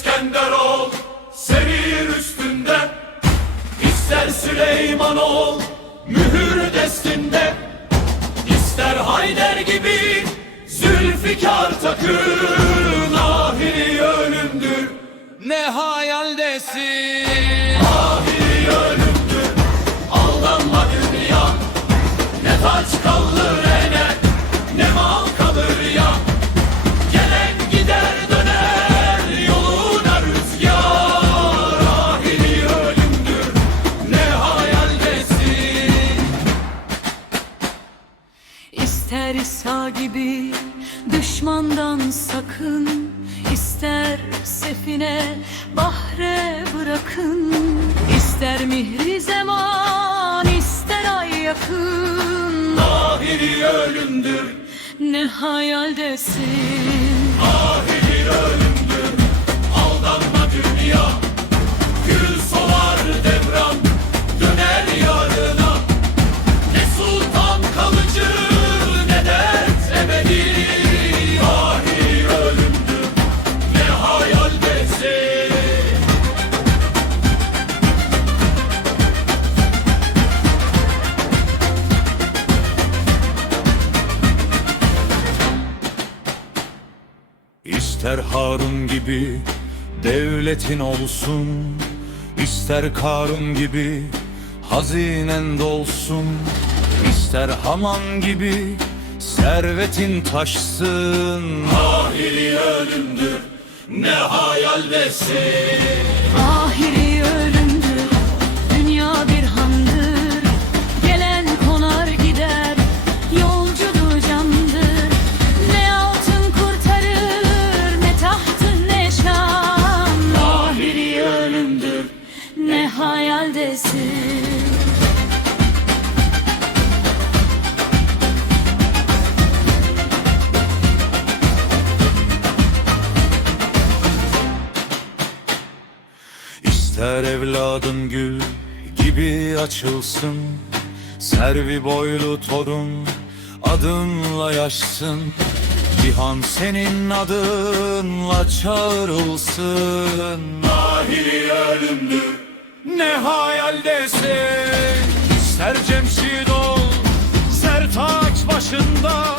İskender ol Sevir üstünde. İster Süleyman ol Mühür destinde. İster Hayder gibi Zülfikar takın Ahiri ölümdür. Ne hayaldesin? Ahiri ölümdür. Aldanma dünya. Ne taç İster İsa gibi düşmandan sakın İster sefine bahre bırakın. İster mihri zaman ister ay yakın. Ahiri ölümdür. Ne hayaldesin? Ahiri ölümdür İster Harun gibi devletin olsun İster Karun gibi hazinen dolsun İster Haman gibi servetin taşsın. Ahiri ölümdür Ne hayal desin Ahiri İster evladın gül gibi açılsın Servi boylu torun adınla yaşsın. Cihan senin adınla çağrılsın. Ahiri ölümdür Ne hayaldesin İster Cemşid ol Sertaç başında